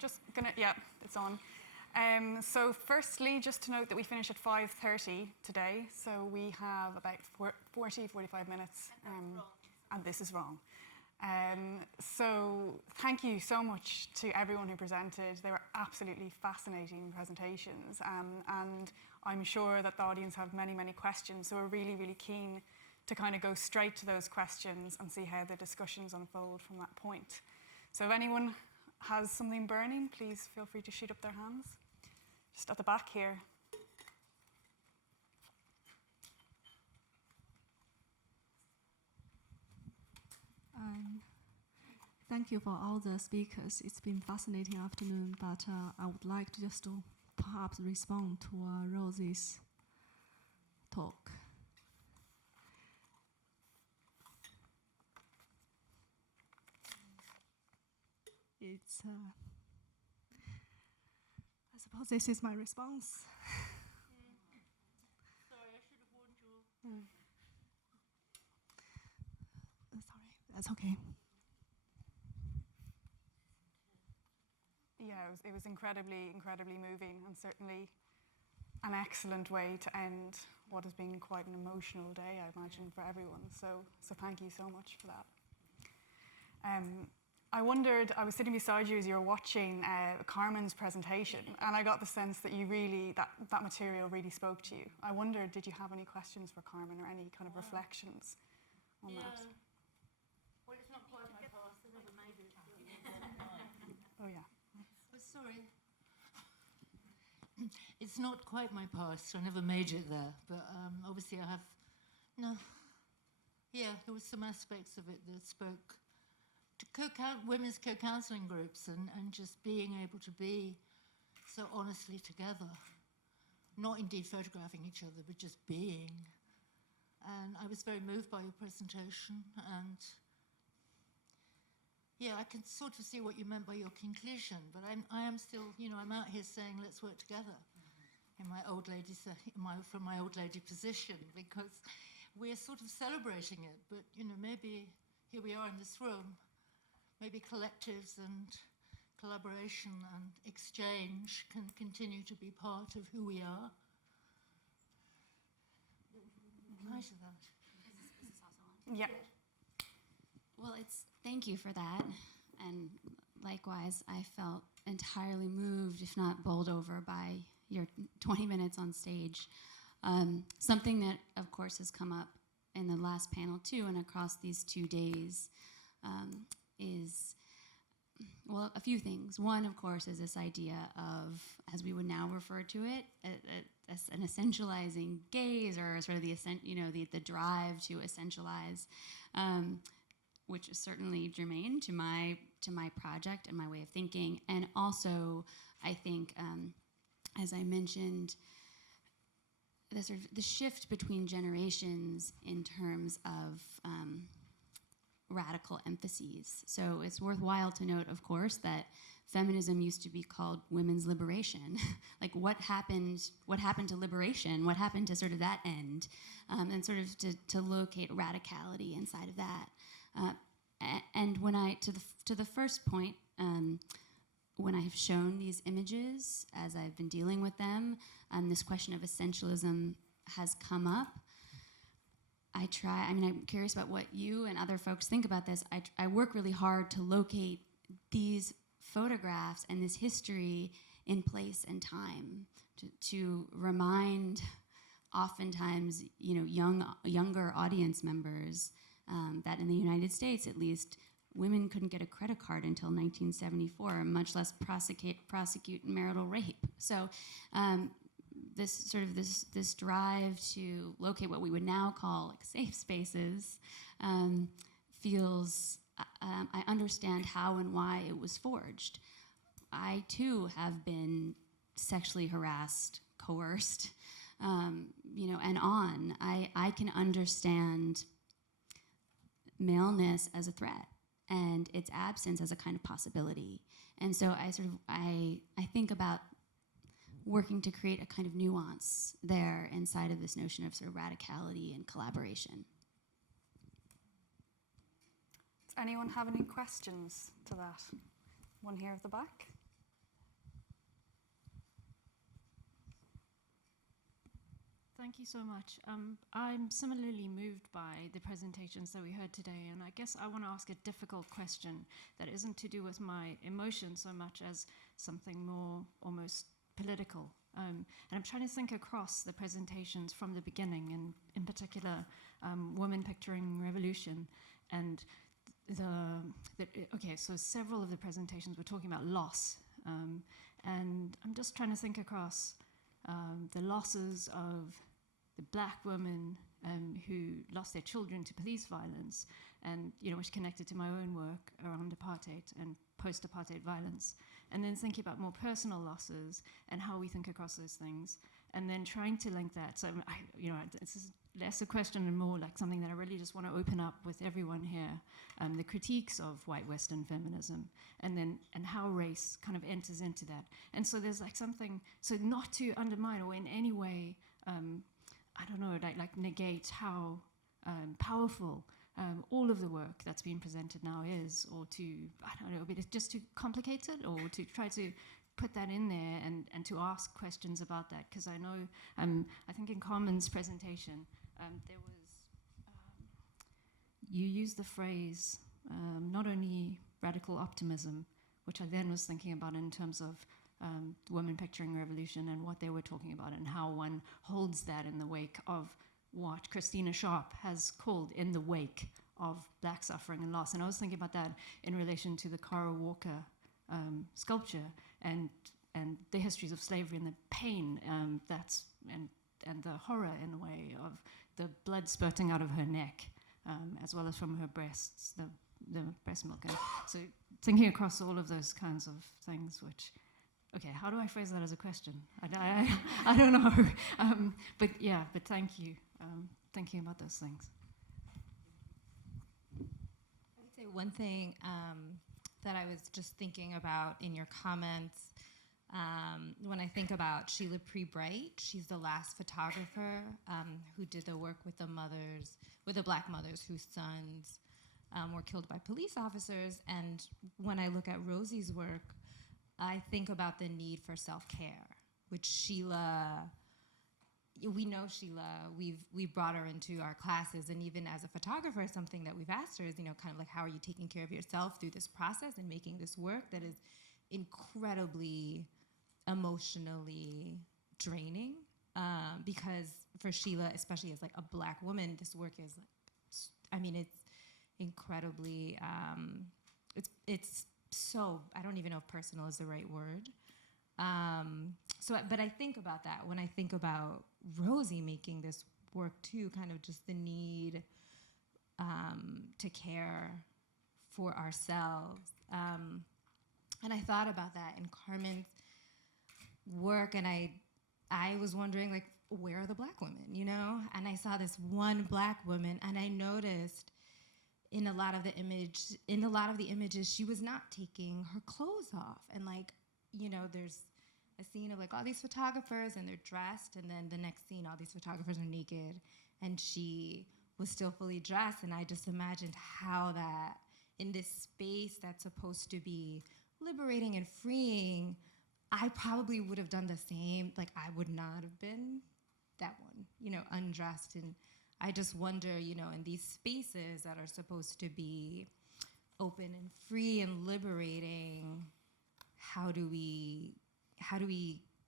just gonna, yeah, it's on. So firstly, just to note that we finish at 5:30 today, so we have about 45 minutes, and this is wrong. So thank you so much to everyone who presented. They were absolutely fascinating presentations, and I'm sure that the audience have many, many questions, so we're really, really keen to kind of go straight to those questions and see how the discussions unfold from that point. So if anyone has something burning, please feel free to shoot up their hands. Just at the back here. Thank you for all the speakers. It's been a fascinating afternoon, but I would like to just perhaps respond to Rosy's talk. It's, I suppose this is my response. Sorry, I should have warned you. Sorry, that's okay. Yeah, it was incredibly, incredibly moving, and certainly an excellent way to end what has been quite an emotional day, I imagine, for everyone. So thank you so much for that. I wondered, I was sitting beside you as you were watching Carmen's presentation, and I got the sense that you really, that material really spoke to you. I wondered, did you have any questions for Carmen or any kind of reflections on that? Well, it's not quite my past, I never made it. Oh, yeah. Sorry. It's not quite my past. I never made it there. But obviously I have... No. Yeah, there were some aspects of it that spoke to women's co-counselling groups and just being able to be so honestly together. Not indeed photographing each other, but just being. And I was very moved by your presentation. And yeah, I can sort of see what you meant by your conclusion, but I am still, I'm out here saying let's work together in my old lady, from my old lady position, because we're sort of celebrating it, but maybe here we are in this room, maybe collectives and collaboration and exchange can continue to be part of who we are. Hi to that. Is this also on? Yeah. Well, thank you for that. And likewise, I felt entirely moved, if not bowled over, by your 20 minutes on stage. Something that, of course, has come up in the last panel, too, and across these 2 days is, well, a few things. One, of course, is this idea of, as we would now refer to it, an essentializing gaze, or sort of the drive to essentialize, which is certainly germane to my project and my way of thinking. And also, I think, as I mentioned, the shift between generations in terms of radical emphases. So it's worthwhile to note, of course, that feminism used to be called women's liberation. Like, what happened to liberation? What happened to sort of that end? And sort of to locate radicality inside of that. And when to the first point, when I have shown these images as I've been dealing with them, this question of essentialism has come up. I'm curious about what you and other folks think about this. I work really hard to locate these photographs and this history in place and time to remind, oftentimes, younger audience members that in the United States, at least, women couldn't get a credit card until 1974, much less prosecute marital rape. So this drive to locate what we would now call like safe spaces feels, I understand how and why it was forged. I too have been sexually harassed, coerced, and on. I can understand maleness as a threat and its absence as a kind of possibility. And so I think about working to create a kind of nuance there inside of this notion of sort of radicality and collaboration. Does anyone have any questions to that? One here at the back. Thank you so much. I'm similarly moved by the presentations that we heard today, and I guess I want to ask a difficult question that isn't to do with my emotions so much as something more almost political. And I'm trying to think across the presentations from the beginning, and in particular, Women Picturing Revolution. And okay, so several of the presentations were talking about loss. And I'm just trying to think across the losses of the black women who lost their children to police violence, and which connected to my own work around apartheid and post-apartheid violence, and then thinking about more personal losses and how we think across those things, and then trying to link that. So this is less a question and more like something that I really just want to open up with everyone here, the critiques of white Western feminism, and how race kind of enters into that. And so there's like something, so not to undermine or in any way, I don't know, like negate how powerful all of the work that's being presented now is, or to, I don't know, but it's just to complicate it, or to try to put that in there and to ask questions about that. Because I know, I think in Carmen's presentation, there was, you used the phrase, not only radical optimism, which I then was thinking about in terms of Women Picturing Revolution and what they were talking about, and how one holds that in the wake of what Christina Sharp has called in the wake of black suffering and loss. And I was thinking about that in relation to the Cara Walker sculpture and the histories of slavery and the pain and the horror in a way of the blood spurting out of her neck, as well as from her breasts, the breast milk. And so thinking across all of those kinds of things, which, okay, how do I phrase that as a question? I don't know. But thank you. Thinking about those things. I would say one thing that I was just thinking about in your comments, when I think about Sheila Pre-Bright, she's the last photographer who did the work with the black mothers whose sons were killed by police officers. And when I look at Rosy's work, I think about the need for self-care, which Sheila, we know Sheila, we've brought her into our classes, and even as a photographer, something that we've asked her is, kind of like, how are you taking care of yourself through this process and making this work that is incredibly emotionally draining? Because for Sheila, especially as like a black woman, this work is, it's incredibly, it's so, I don't even know if personal is the right word. But I think about that when I think about Rosy making this work too, kind of just the need to care for ourselves. And I thought about that in Carmen's work, and I was wondering, like, where are the black women, And I saw this one black woman, and I noticed in a lot of the images, she was not taking her clothes off. And like, there's a scene of like all these photographers and they're dressed, and then the next scene, all these photographers are naked, and she was still fully dressed. And I just imagined how that, in this space that's supposed to be liberating and freeing, I probably would have done the same. Like, I would not have been that one, undressed. And I just wonder, in these spaces that are supposed to be open and free and liberating, how do we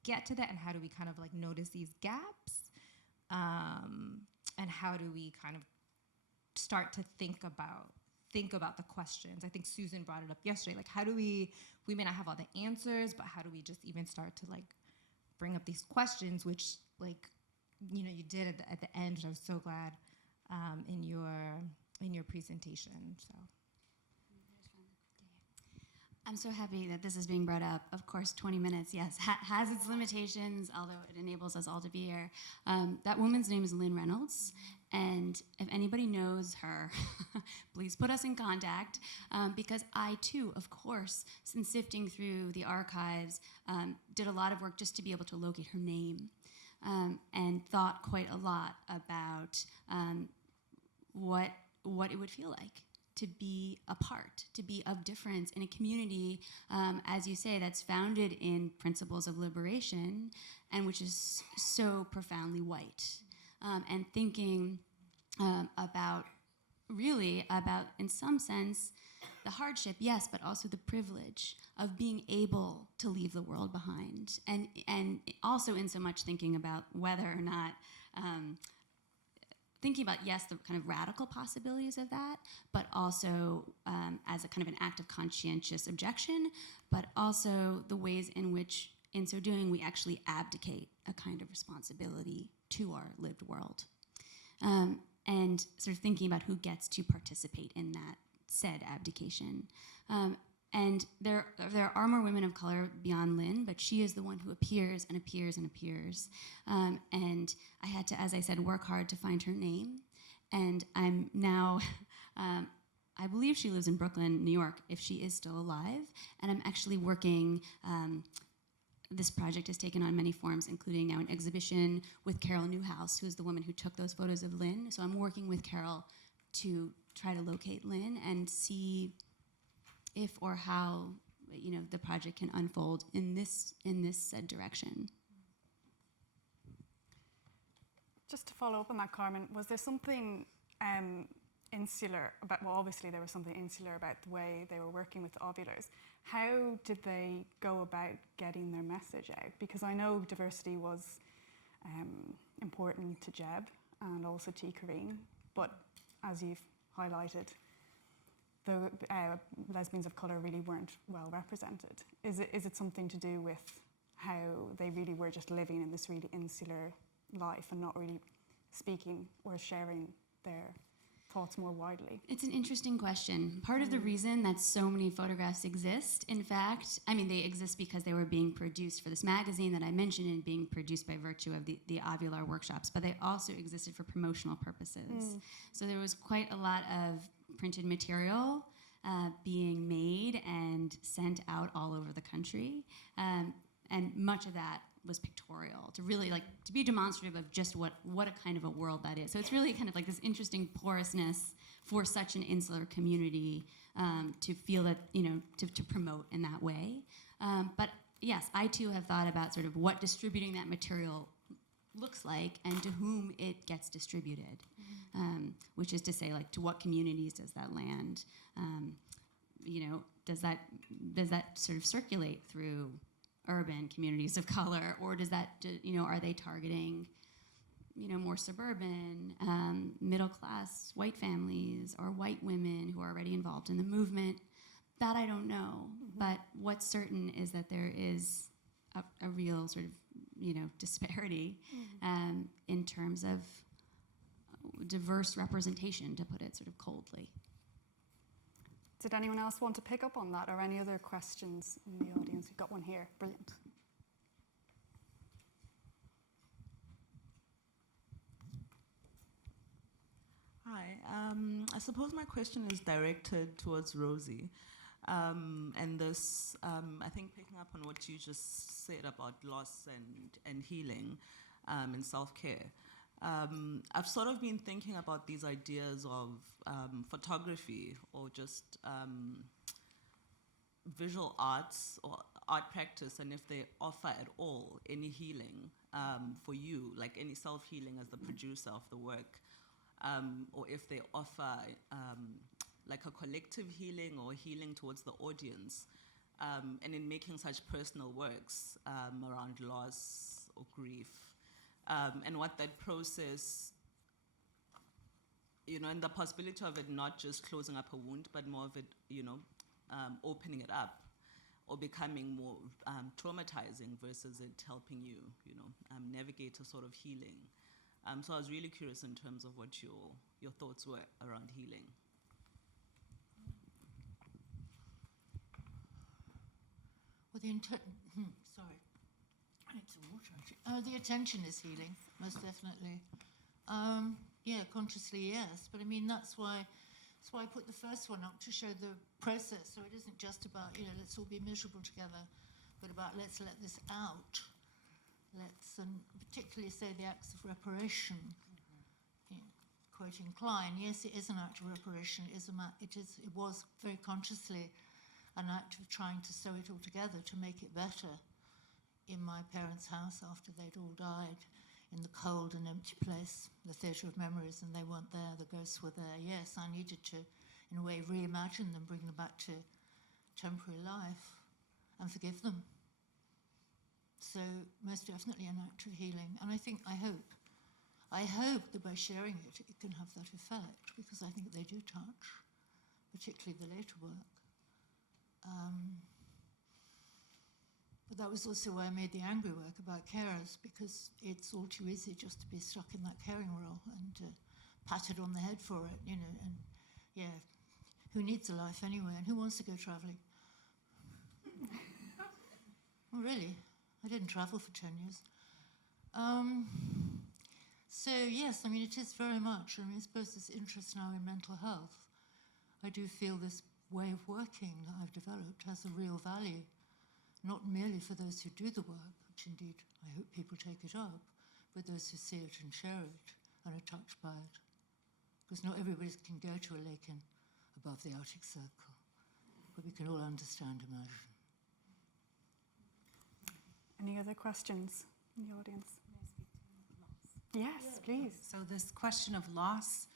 get to that, and how do we kind of like notice these gaps, and how do we kind of start to think about the questions? I think Susan brought it up yesterday. Like, how do we may not have all the answers, but how do we just even start to like bring up these questions, which like, you did at the end, which I was so glad in your presentation. So. I'm so happy that this is being brought up. Of course, 20 minutes, yes, has its limitations, although it enables us all to be here. That woman's name is Lynn Reynolds, and if anybody knows her, please put us in contact, because I too, of course, since sifting through the archives, did a lot of work just to be able to locate her name, and thought quite a lot about what it would feel like to be a part, to be of difference in a community, as you say, that's founded in principles of liberation and which is so profoundly white. And thinking about, in some sense, the hardship, yes, but also the privilege of being able to leave the world behind. And also in so much thinking about whether or not, thinking about, yes, the kind of radical possibilities of that, but also as a kind of an act of conscientious objection, but also the ways in which, in so doing, we actually abdicate a kind of responsibility to our lived world. And sort of thinking about who gets to participate in that said abdication. And there are more women of color beyond Lynn, but she is the one who appears and appears and appears. And I had to, as I said, work hard to find her name. And I'm now, I believe she lives in Brooklyn, New York, if she is still alive. And I'm actually working, this project has taken on many forms, including now an exhibition with Carol Newhouse, who is the woman who took those photos of Lynn. So I'm working with Carol to try to locate Lynn and see if or how, the project can unfold in this said direction. Just to follow up on that, Carmen, was there something insular about, well, obviously there was something insular about the way they were working with the ovulars. How did they go about getting their message out? Because I know diversity was important to Jeb and also to Karine, but as you've highlighted, the lesbians of colour really weren't well represented. Is it something to do with how they really were just living in this really insular life and not really speaking or sharing their thoughts more widely? It's an interesting question. Part of the reason that so many photographs exist, in fact, they exist because they were being produced for this magazine that I mentioned and being produced by virtue of the ovular workshops, but they also existed for promotional purposes. So there was quite a lot of printed material being made and sent out all over the country. And much of that was pictorial, to really to be demonstrative of just what a kind of a world that is. So it's really kind of like this interesting porousness for such an insular community to feel that, to promote in that way. But yes, I too have thought about sort of what distributing that material looks like and to whom it gets distributed, which is to say, to what communities does that land? Does that sort of circulate through urban communities of color, or does that, are they targeting, more suburban, middle class white families or white women who are already involved in the movement? That I don't know, but what's certain is that there is a real sort of, disparity in terms of diverse representation, to put it sort of coldly. Did anyone else want to pick up on that, or any other questions in the audience? We've got one here. Brilliant. Hi. I suppose my question is directed towards Rosy. And this, I think picking up on what you just said about loss and healing and self-care. I've sort of been thinking about these ideas of photography or just visual arts or art practice, and if they offer at all any healing for you, like any self-healing as the producer of the work, or if they offer like a collective healing or healing towards the audience, and in making such personal works around loss or grief, and what that process, and the possibility of it not just closing up a wound, but more of it, opening it up or becoming more traumatizing versus it helping you, navigate a sort of healing. So I was really curious in terms of what your thoughts were around healing. Well, sorry, I need some water actually. The attention is healing, most definitely. Consciously, yes. But that's why I put the first one up, to show the process. So it isn't just about, let's all be miserable together, but about let's let this out. Let's, and particularly say the acts of reparation, quoting Klein, yes, it is an act of reparation. It was very consciously an act of trying to sew it all together to make it better in my parents' house after they'd all died, in the cold and empty place, the theatre of memories, and they weren't there, the ghosts were there. Yes, I needed to, in a way, reimagine them, bring them back to temporary life and forgive them. So most definitely an act of healing. And I hope that by sharing it, it can have that effect, because I think they do touch, particularly the later work. But that was also why I made the angry work about carers, because it's all too easy just to be stuck in that caring role and patted on the head for it, you know, and yeah, who needs a life anyway, and who wants to go travelling? Well, really, I didn't travel for 10 years. So yes, I mean, it is very much, I suppose this interest now in mental health, I do feel this way of working that I've developed has a real value, not merely for those who do the work, which indeed I hope people take it up, but those who see it and share it and are touched by it. Because not everybody can go to a lake above the Arctic Circle, but we can all understand, imagine. Any other questions in the audience? Yes, please. So this question of loss,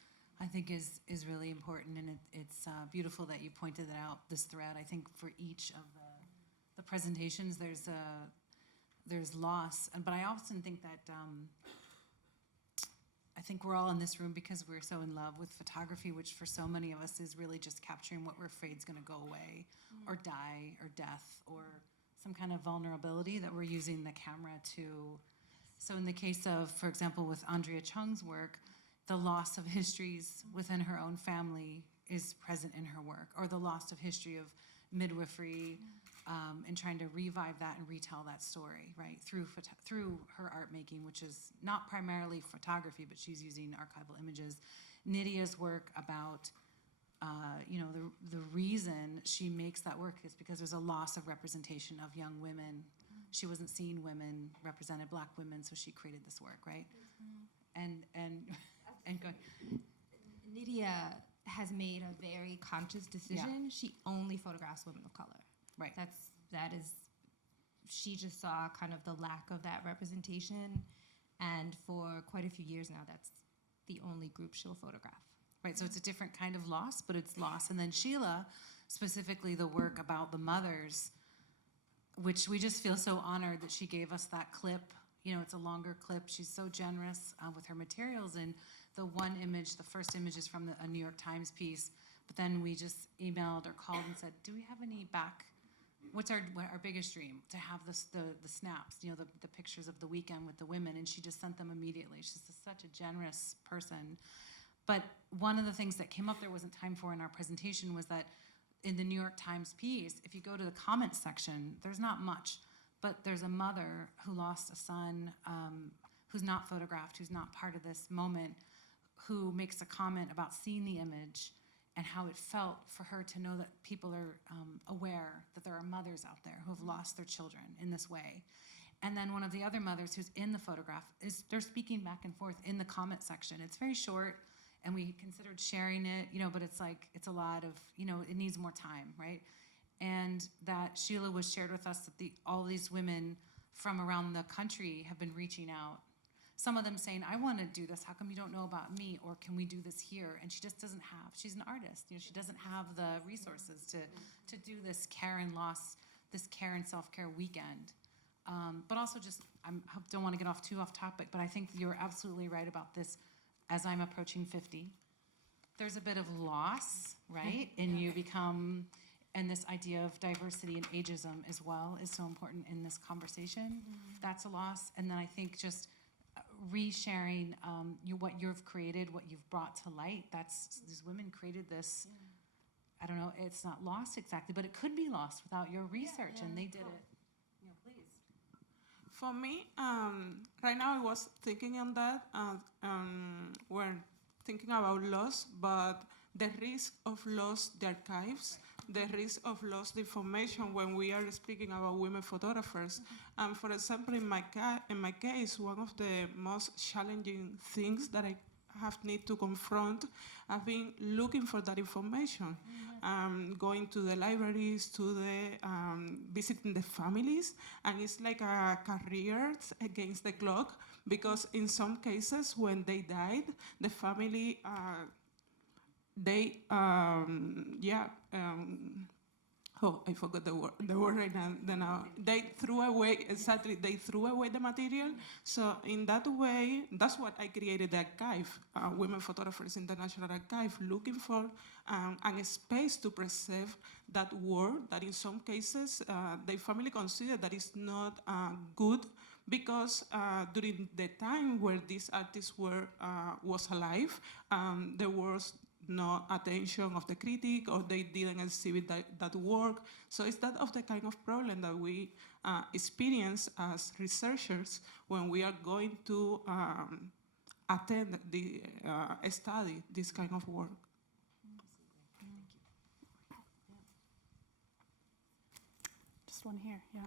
I think, is really important, and it's beautiful that you pointed that out, this thread. I think for each of the presentations, there's loss, but I often think that I think we're all in this room because we're so in love with photography, which for so many of us is really just capturing what we're afraid is going to go away, or die, or death, or some kind of vulnerability that we're using the camera to. So in the case of, for example, with Andrea Chung's work, the loss of histories within her own family is present in her work, or the loss of history of midwifery, and trying to revive that and retell that story, right, through her art making, which is not primarily photography, but she's using archival images. Nydia's work about, the reason she makes that work is because there's a loss of representation of young women. She wasn't seeing women represented, Black women, so she created this work, right? And go. Nydia has made a very conscious decision. Yeah. She only photographs women of color. Right. She just saw kind of the lack of that representation, and for quite a few years now, that's the only group she'll photograph. Right, so it's a different kind of loss, but it's loss. And then Sheila, specifically the work about the mothers, which we just feel so honored that she gave us that clip. You know, it's a longer clip. She's so generous with her materials. And the one image, the first image is from a New York Times piece, but then we just emailed or called and said, do we have any back? What's our biggest dream? To have the snaps, the pictures of the weekend with the women, and she just sent them immediately. She's just such a generous person. But one of the things that came up there wasn't time for in our presentation was that in the New York Times piece, if you go to the comment section, there's not much, but there's a mother who lost a son, who's not photographed, who's not part of this moment, who makes a comment about seeing the image and how it felt for her to know that people are aware that there are mothers out there who have lost their children in this way. And then one of the other mothers who's in the photograph, they're speaking back and forth in the comment section. It's very short, and we considered sharing it, but it's a lot of, it needs more time, right? And that Sheila was shared with us that all these women from around the country have been reaching out. Some of them saying, I want to do this. How come you don't know about me? Or can we do this here? And she just doesn't have. She's an artist. She doesn't have the resources to do this care and loss, this care and self-care weekend. But also I don't want to get too off topic, but I think you're absolutely right about this. As I'm approaching 50, there's a bit of loss, right? And you become, and this idea of diversity and ageism as well is so important in this conversation. That's a loss. And then I think just resharing what you've created, what you've brought to light. These women created this. I don't know, it's not lost exactly, but it could be lost without your research, and they did it. Please. For me, right now I was thinking on that. We're thinking about loss, but the risk of lost the archives, the risk of lost information when we are speaking about women photographers. And for example, in my case, one of the most challenging things that I have need to confront. I've been looking for that information, going to the libraries, to the visiting the families, and it's like a career against the clock, because in some cases when they died, the family oh, I forgot the word right now. They threw away the material. So in that way, that's what I created the archive, Women Photographers International Archive, looking for a space to preserve that work that in some cases the family considered that is not good, because during the time where these artists was alive, there was no attention of the critic, or they didn't exhibit that work. So it's that of the kind of problem that we experience as researchers when we are going to attend the study this kind of work. Just one here, yeah.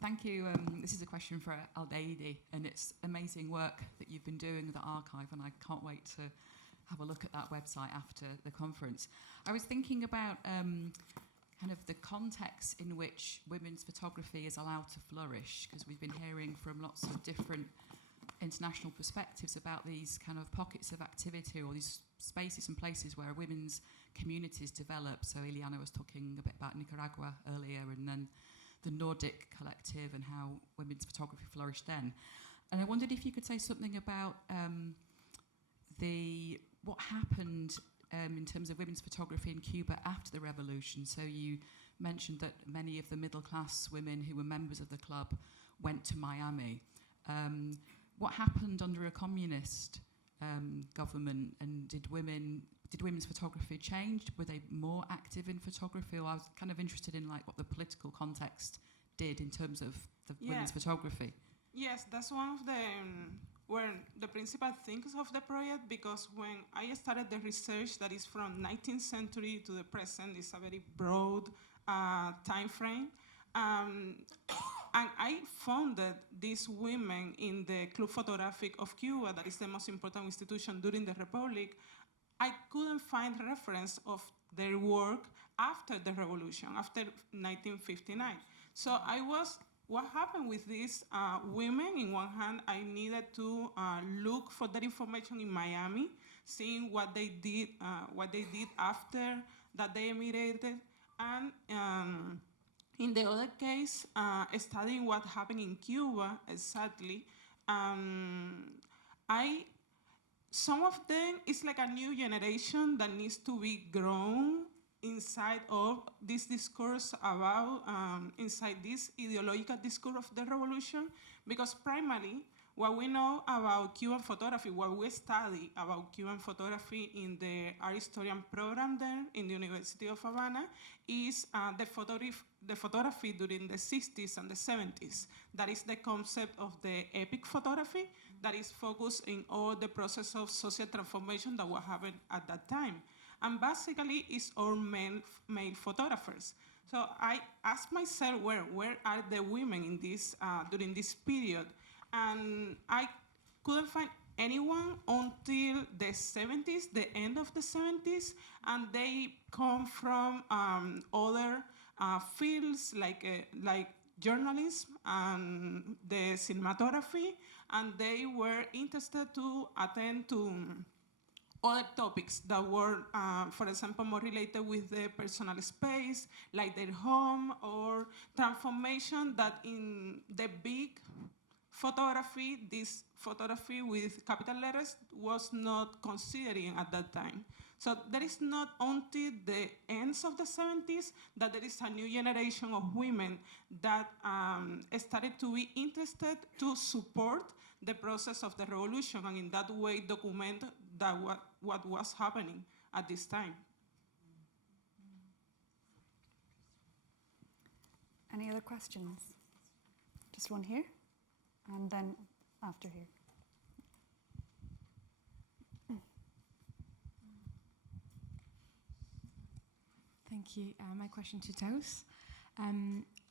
Thank you. This is a question for Aldeide, and it's amazing work that you've been doing with the archive, and I can't wait to have a look at that website after the conference. I was thinking about kind of the context in which women's photography is allowed to flourish, because we've been hearing from lots of different international perspectives about these kind of pockets of activity, or these spaces and places where women's communities develop. So Ileana was talking a bit about Nicaragua earlier, and then the Nordic collective and how women's photography flourished then. And I wondered if you could say something about what happened in terms of women's photography in Cuba after the revolution. So you mentioned that many of the middle-class women who were members of the club went to Miami. What happened under a communist government, and did women's photography change? Were they more active in photography? Or I was kind of interested in like what the political context did in terms of the women's photography. Yes, that's one of the principal things of the project, because when I started the research that is from 19th century to the present, it's a very broad time frame. And I founded these women in the Club Photographic of Cuba, that is the most important institution during the Republic. I couldn't find reference of their work after the revolution, after 1959. So what happened with these women? In one hand, I needed to look for that information in Miami, seeing what they did after that they emigrated, and in the other case, studying what happened in Cuba exactly. Some of them is like a new generation that needs to be grown inside of this discourse about, inside this ideological discourse of the revolution, because primarily what we know about Cuban photography, what we study about Cuban photography in the art historian program there in the University of Havana is the photography during the 60s and the 70s. That is the concept of the epic photography that is focused in all the process of social transformation that was happening at that time. And basically, it's all male photographers. So I asked myself, where are the women in this during this period? And I couldn't find anyone until the 70s, the end of the 70s, and they come from other fields like journalism and the cinematography, and they were interested to attend to other topics that were, for example, more related with the personal space, like their home, or transformation that in the big photography, this photography with capital letters was not considering at that time. So there is not until the ends of the 70s that there is a new generation of women that started to be interested to support the process of the revolution, and in that way document that what was happening at this time. Any other questions? Just one here, and then after here. Thank you. My question to Taous.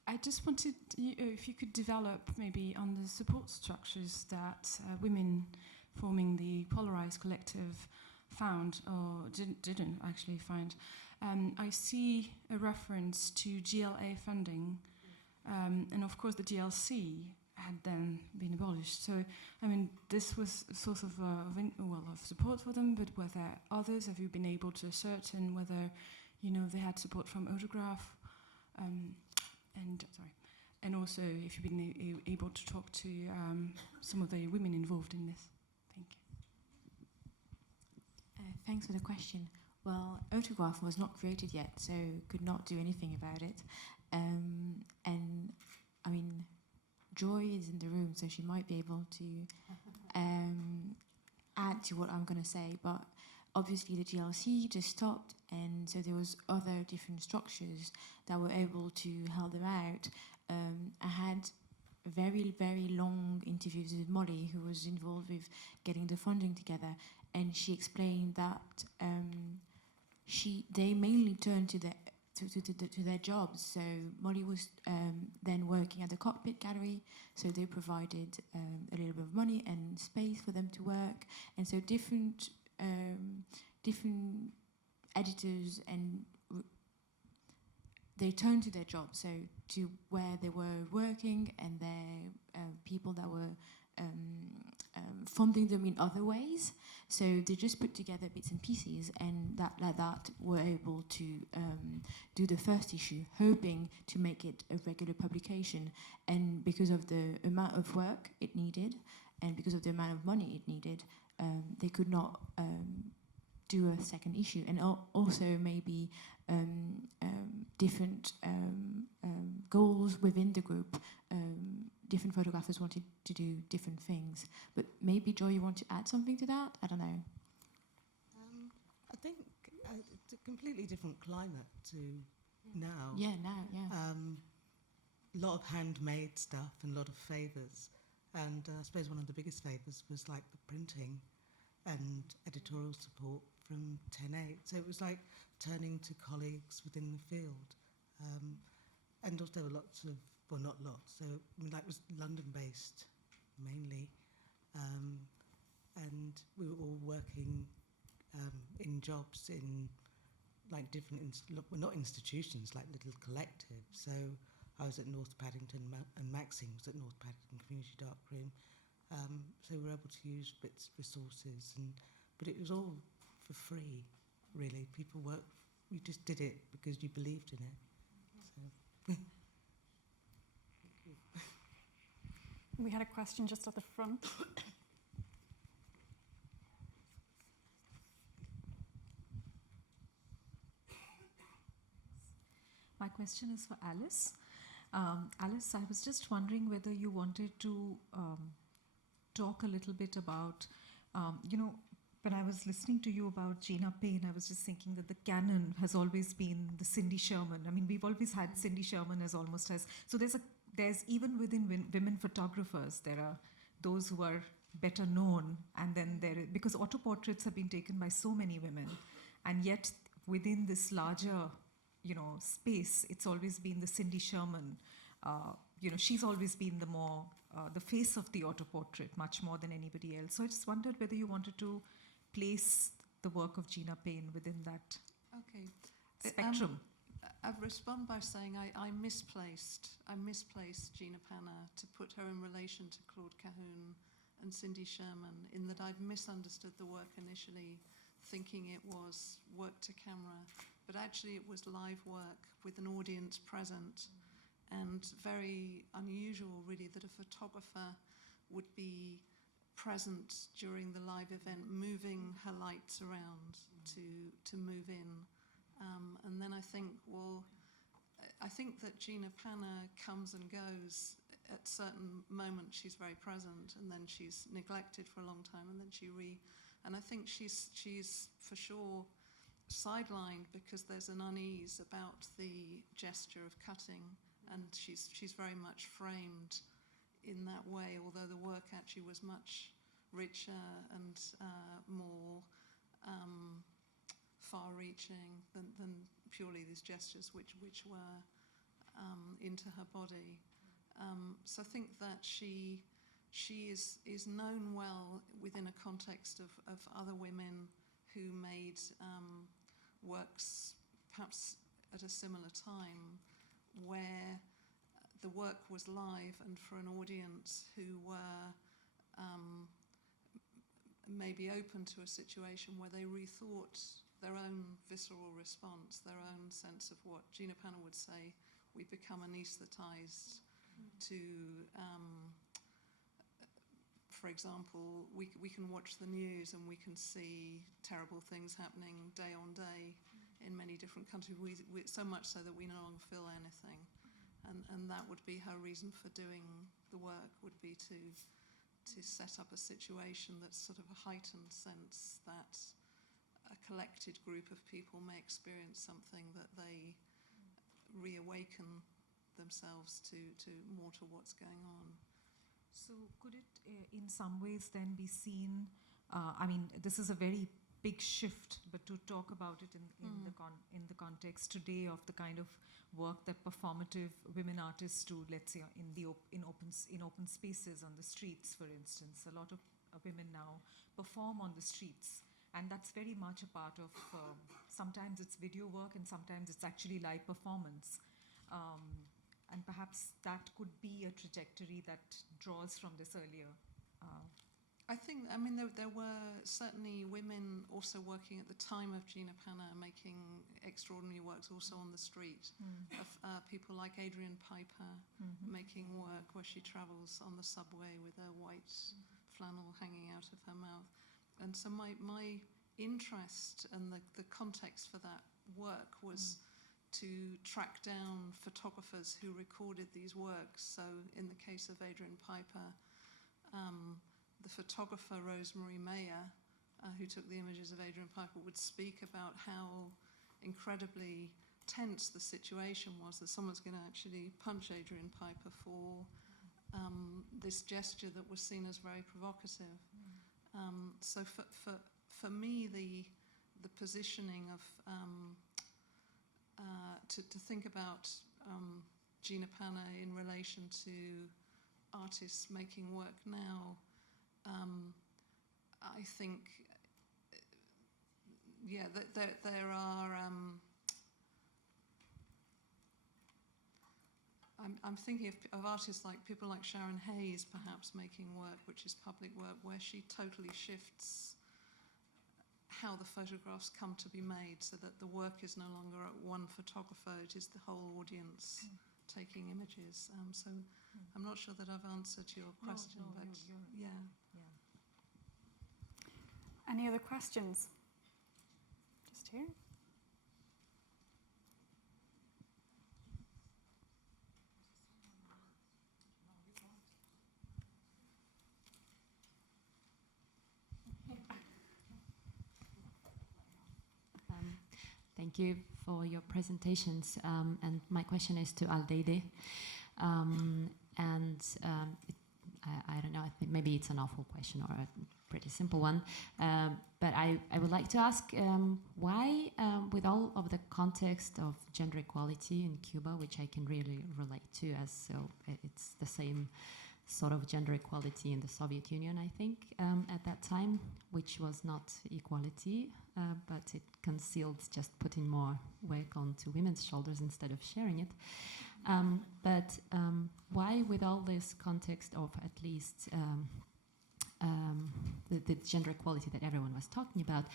I just wanted, if you could develop maybe on the support structures that women forming the Polarized Collective found, or didn't actually find. I see a reference to GLA funding, and of course the GLC had then been abolished. So, I mean, this was a source of of support for them, but were there others? Have you been able to ascertain whether, they had support from Autograph? And also if you've been able to talk to some of the women involved in this. Thank you. Thanks for the question. Well, Autograph was not created yet, so could not do anything about it. And I mean, Joy is in the room, so she might be able to add to what I'm going to say. But obviously the GLC just stopped, and so there was other different structures that were able to help them out. I had very, very long interviews with Molly, who was involved with getting the funding together, and she explained that they mainly turned to their jobs. So Molly was then working at the Cockpit Gallery, so they provided a little bit of money and space for them to work, and so different editors and they turned to their jobs, so to where they were working, and their people that were funding them in other ways. So they just put together bits and pieces, and that were able to do the first issue, hoping to make it a regular publication. And because of the amount of work it needed, and because of the amount of money it needed, they could not do a second issue. And also maybe different goals within the group. Different photographers wanted to do different things. But maybe, Joy, you want to add something to that? I don't know. I think it's a completely different climate to now. Yeah, now, yeah. A lot of handmade stuff and a lot of favours. And I suppose one of the biggest favours was like the printing and editorial support from 10/8. So it was like turning to colleagues within the field. And also lots of, well, not lots, so I mean, like it was London-based mainly. And we were all working in jobs in like different, well, not institutions, like little collectives. So I was at North Paddington and Maxine was at North Paddington Community Darkroom. So we were able to use bits, resources, but it was all for free, really. People worked, you just did it because you believed in it. So. We had a question just at the front. My question is for Alice. Alice, I was just wondering whether you wanted to talk a little bit about, when I was listening to you about Gina Payne, I was just thinking that the canon has always been the Cindy Sherman. I mean, we've always had Cindy Sherman as almost as, so there's even within women photographers, there are those who are better known, and then because autoportraits have been taken by so many women, and yet within this larger, space, it's always been the Cindy Sherman. She's always been the more, the face of the autoportrait, much more than anybody else. So I just wondered whether you wanted to place the work of Gina Payne within that spectrum. I'll respond by saying I misplaced Gina Panna to put her in relation to Claude Cahun and Cindy Sherman, in that I'd misunderstood the work initially, thinking it was work to camera, but actually it was live work with an audience present, and very unusual really that a photographer would be present during the live event, moving her lights around to move in. And then I think that Gina Panna comes and goes. At certain moments she's very present, and then she's neglected for a long time, and then and I think she's for sure sidelined because there's an unease about the gesture of cutting, and she's very much framed in that way, although the work actually was much richer and more far-reaching than purely these gestures, which were into her body. So I think that she is known well within a context of other women who made works perhaps at a similar time, where the work was live and for an audience who were maybe open to a situation where they rethought their own visceral response, their own sense of what Gina Panna would say, we become anaesthetized to, for example, we can watch the news and we can see terrible things happening day on day in many different countries, so much so that we no longer feel anything. And that would be her reason for doing the work, would be to set up a situation that's sort of a heightened sense that a collected group of people may experience something that they reawaken themselves to more to what's going on. So could it in some ways then be seen, I mean, this is a very big shift, but to talk about it in the context today of the kind of work that performative women artists do, let's say in open spaces on the streets, for instance, a lot of women now perform on the streets, and that's very much a part of sometimes it's video work and sometimes it's actually live performance, and perhaps that could be a trajectory that draws from this earlier. I think, I mean, there were certainly women also working at the time of Gina Panna making extraordinary works also on the street. Of people like Adrian Piper making work where she travels on the subway with a white flannel hanging out of her mouth. And so my interest and the context for that work was to track down photographers who recorded these works. So in the case of Adrian Piper, the photographer Rosemary Mayer, who took the images of Adrian Piper, would speak about how incredibly tense the situation was, that someone's going to actually punch Adrian Piper for this gesture that was seen as very provocative. So for me, the positioning of to think about Gina Panna in relation to artists making work now, I think, yeah, there are. I'm thinking of artists like people like Sharon Hayes, perhaps making work which is public work, where she totally shifts how the photographs come to be made, so that the work is no longer at one photographer; it is the whole audience taking images. So I'm not sure that I've answered your question, but yeah. Any other questions? Just here. Thank you for your presentations. And my question is to Aldeide. I don't know, I think maybe it's an awful question or a pretty simple one. But I would like to ask why, with all of the context of gender equality in Cuba, which I can really relate to, as so it's the same sort of gender equality in the Soviet Union, I think, at that time, which was not equality, but it concealed just putting more weight onto women's shoulders instead of sharing it. But why, with all this context of at least the gender equality that everyone was talking about,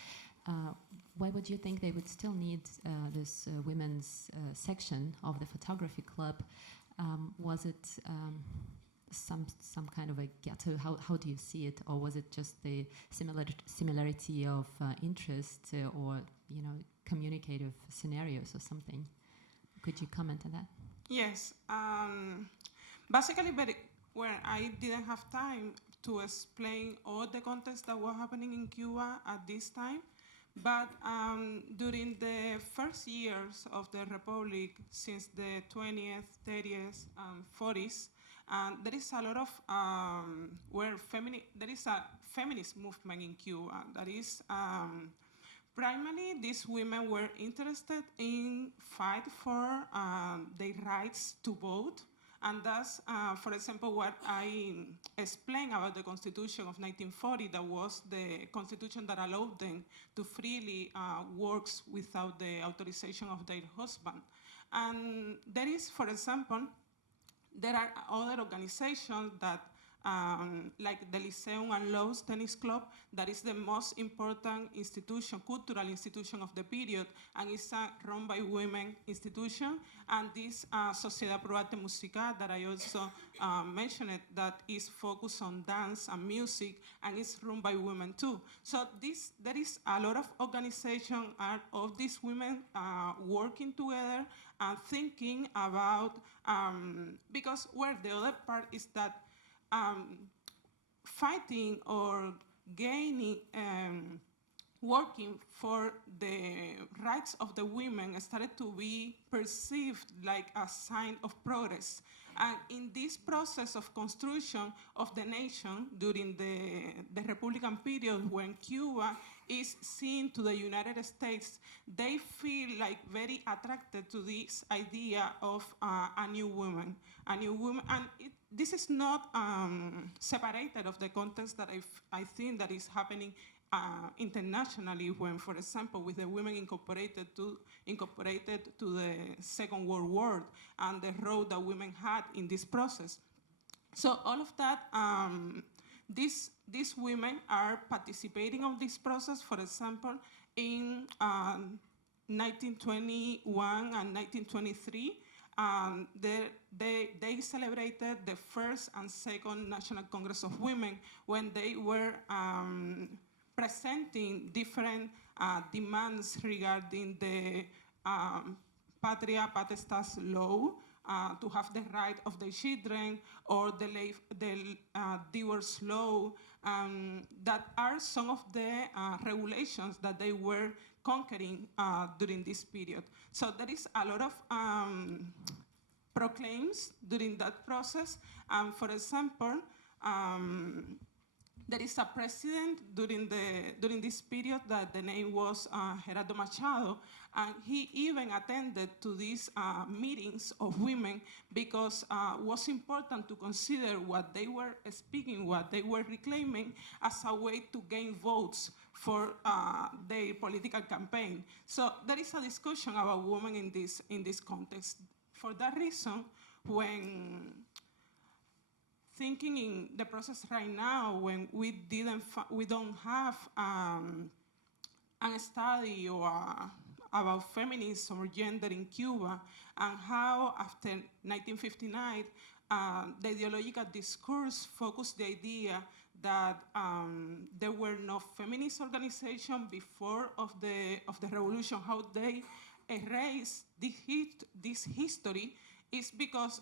why would you think they would still need this women's section of the photography club? Was it some kind of a ghetto? How do you see it? Or was it just the similarity of interest or communicative scenarios or something? Could you comment on that? Yes. Basically, when I didn't have time to explain all the context that was happening in Cuba at this time, but during the first years of the Republic, since the 20th, 30th, 40s, there is a lot of there is a feminist movement in Cuba that is primarily, these women were interested in fight for their rights to vote. And that's, for example, what I explained about the Constitution of 1940, that was the constitution that allowed them to freely work without the authorization of their husband. And there is, for example, there are other organizations that, like the Lyceum and Lowe's Tennis Club, that is the most important institution, cultural institution of the period, and it's a run by women institution. And this Sociedad Pro Arte Musical that I also mentioned, that is focused on dance and music, and it's run by women too. So there is a lot of organization of these women working together and thinking about, because where the other part is that fighting or gaining, working for the rights of the women started to be perceived like a sign of progress. And in this process of construction of the nation during the Republican period, when Cuba is seen to the United States, they feel like very attracted to this idea of a new woman. And this is not separated of the context that I think that is happening internationally, when, for example, with the women incorporated to the Second World War and the role that women had in this process. So all of that, these women are participating on this process. For example, in 1921 and 1923, they celebrated the first and second National Congress of Women, when they were presenting different demands regarding the Patria Potestas law, to have the right of the children, or the divorce law, that are some of the regulations that they were conquering during this period. So there is a lot of proclaims during that process. For example, there is a president during this period that the name was Gerardo Machado, and he even attended to these meetings of women, because it was important to consider what they were speaking, what they were reclaiming, as a way to gain votes for their political campaign. So there is a discussion about women in this context. For that reason, when thinking in the process right now, when we don't have a study about feminism or gender in Cuba, and how after 1959 the ideological discourse focused the idea that there were no feminist organization before of the revolution, how they erased this history, is because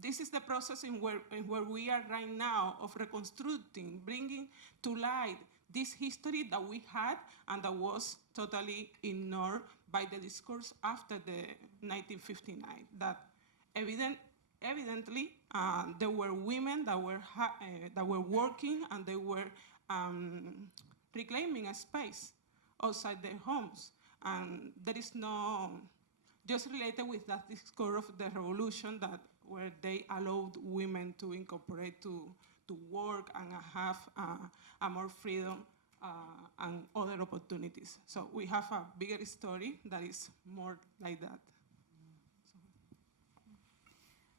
this is the process in where we are right now, of reconstructing, bringing to light this history that we had and that was totally ignored by the discourse after the 1959. That evidently there were women that were working, and they were reclaiming a space outside their homes, and there is no, just related with that discourse of the revolution, that where they allowed women to incorporate, to work and have a more freedom and other opportunities. So we have a bigger story that is more like that.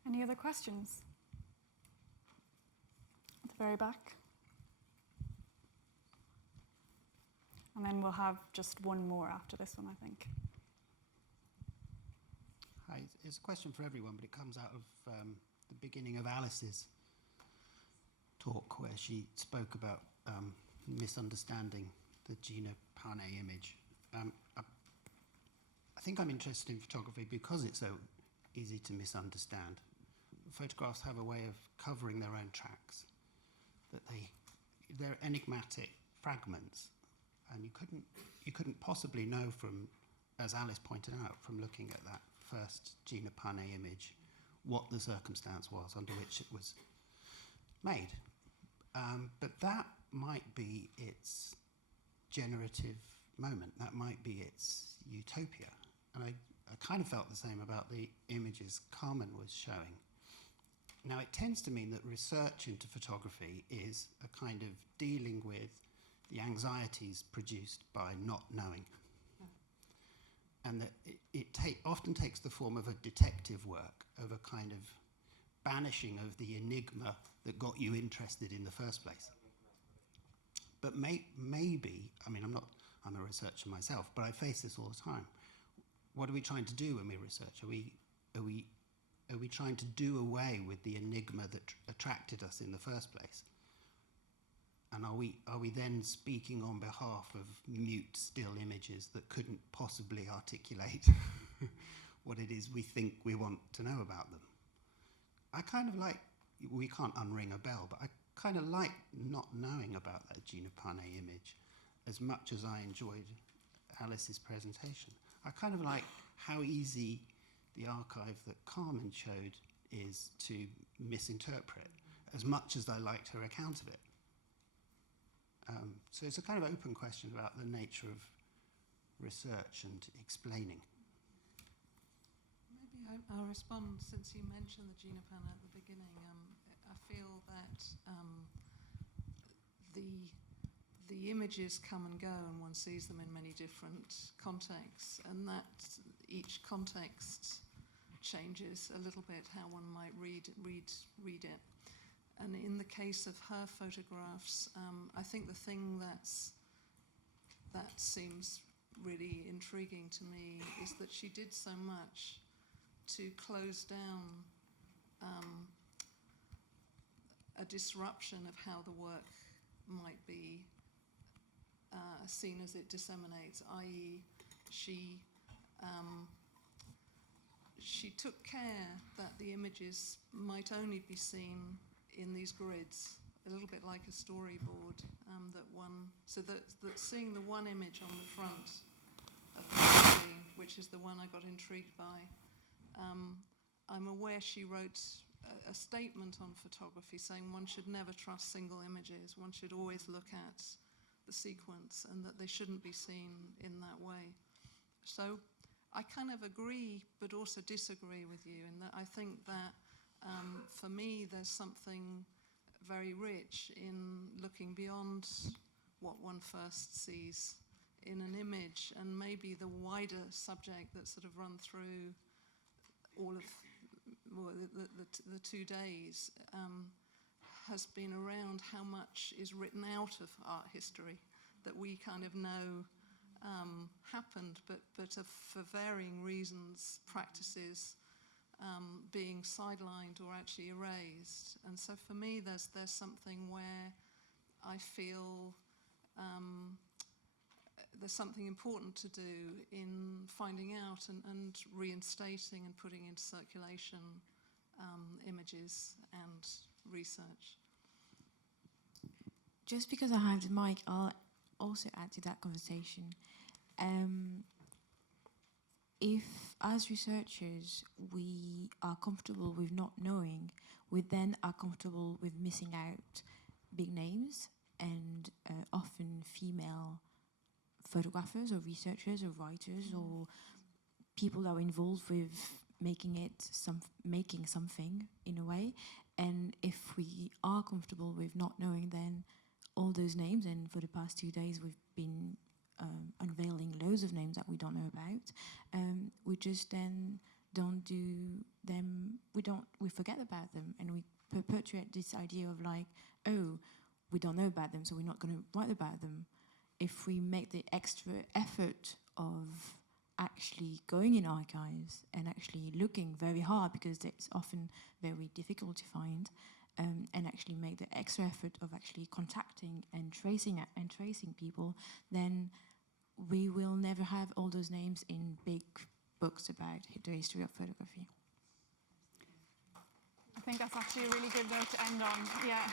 Any other questions? At the very back. And then we'll have just one more after this one, I think. Hi, it's a question for everyone, but it comes out of the beginning of Alice's talk, where she spoke about misunderstanding the Gina Pane image. I think I'm interested in photography because it's so easy to misunderstand. Photographs have a way of covering their own tracks, that they're enigmatic fragments, and you couldn't possibly know from, as Alice pointed out, from looking at that first Gina Pane image, what the circumstance was under which it was made. But that might be its generative moment. That might be its utopia. And I kind of felt the same about the images Carmen was showing. Now, it tends to mean that research into photography is a kind of dealing with the anxieties produced by not knowing. And that it often takes the form of a detective work, of a kind of banishing of the enigma that got you interested in the first place. But maybe, I mean, I'm a researcher myself, but I face this all the time. What are we trying to do when we research? Are we trying to do away with the enigma that attracted us in the first place? And are we then speaking on behalf of mute, still images that couldn't possibly articulate what it is we think we want to know about them? I kind of like, we can't unring a bell, but I kind of like not knowing about that Ginapane image as much as I enjoyed Alice's presentation. I kind of like how easy the archive that Carmen showed is to misinterpret, as much as I liked her account of it. So it's a kind of open question about the nature of research and explaining. Maybe I'll respond, since you mentioned the Ginapane at the beginning. I feel that the images come and go, and one sees them in many different contexts, and that each context changes a little bit how one might read it. And in the case of her photographs, I think the thing that seems really intriguing to me is that she did so much to close down a disruption of how the work might be seen as it disseminates, i.e. she took care that the images might only be seen in these grids, a little bit like a storyboard, so that seeing the one image on the front of the magazine, which is the one I got intrigued by, I'm aware she wrote a statement on photography saying one should never trust single images, one should always look at the sequence, and that they shouldn't be seen in that way. So I kind of agree, but also disagree with you, in that I think that for me there's something very rich in looking beyond what one first sees in an image, and maybe the wider subject that sort of run through all of the 2 days has been around how much is written out of art history that we kind of know happened, but for varying reasons, practices being sidelined or actually erased. And so for me, there's something where I feel there's something important to do in finding out and reinstating and putting into circulation images and research. Just because I have the mic, I'll also add to that conversation. If, as researchers, we are comfortable with not knowing, we then are comfortable with missing out big names and often female photographers or researchers or writers or people that are involved with making something in a way. And if we are comfortable with not knowing, then all those names, and for the past 2 days we've been unveiling loads of names that we don't know about, we just then don't do them, we forget about them, and we perpetuate this idea of like, oh, we don't know about them, so we're not going to write about them. If we make the extra effort of actually going in archives and actually looking very hard, because it's often very difficult to find, and actually make the extra effort of actually contacting and tracing people, then we will never have all those names in big books about the history of photography. I think that's actually a really good note to end on. Yeah.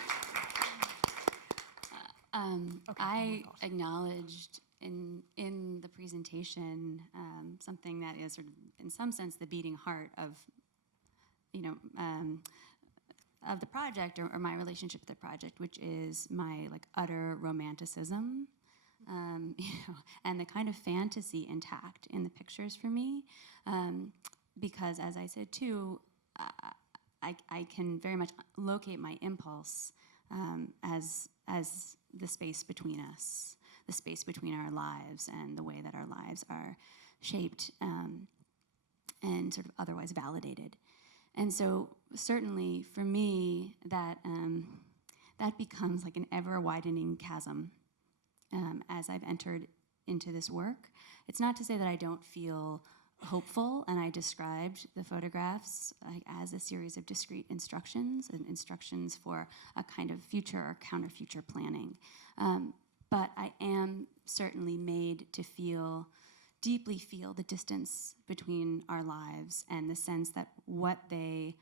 I acknowledged in the presentation something that is sort of, in some sense, the beating heart of, of the project, or my relationship with the project, which is my utter romanticism and the kind of fantasy intact in the pictures for me, because as I said too, I can very much locate my impulse as the space between us, the space between our lives and the way that our lives are shaped and sort of otherwise validated. And so certainly for me, that becomes like an ever-widening chasm as I've entered into this work. It's not to say that I don't feel hopeful, and I described the photographs as a series of discrete instructions and instructions for a kind of future or counter-future planning. But I am certainly made to deeply feel the distance between our lives and the sense that what they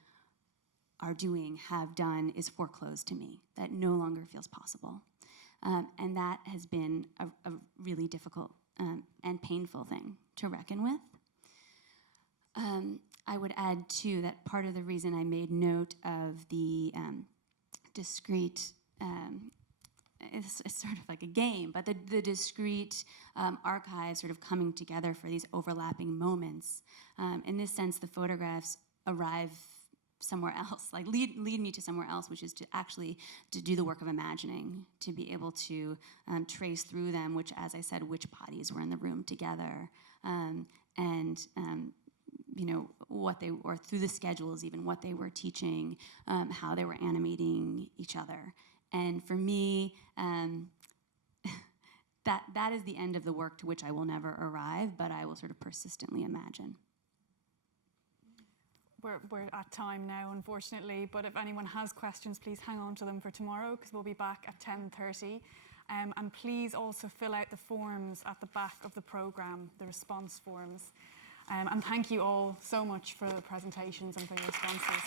are doing, have done, is foreclosed to me, that no longer feels possible. And that has been a really difficult and painful thing to reckon with. I would add, too, that part of the reason I made note of the discrete, it's sort of like a game, but the discrete archives sort of coming together for these overlapping moments. In this sense, the photographs arrive somewhere else, like lead me to somewhere else, which is to actually to do the work of imagining, to be able to trace through them, which, as I said, which bodies were in the room together, and you know, what they, or through the schedules even, what they were teaching, how they were animating each other. And for me, that is the end of the work to which I will never arrive, but I will sort of persistently imagine. We're at time now, unfortunately, but if anyone has questions, please hang on to them for tomorrow, because we'll be back at 10:30. And please also fill out the forms at the back of the programme, the response forms. And thank you all so much for the presentations and for your responses.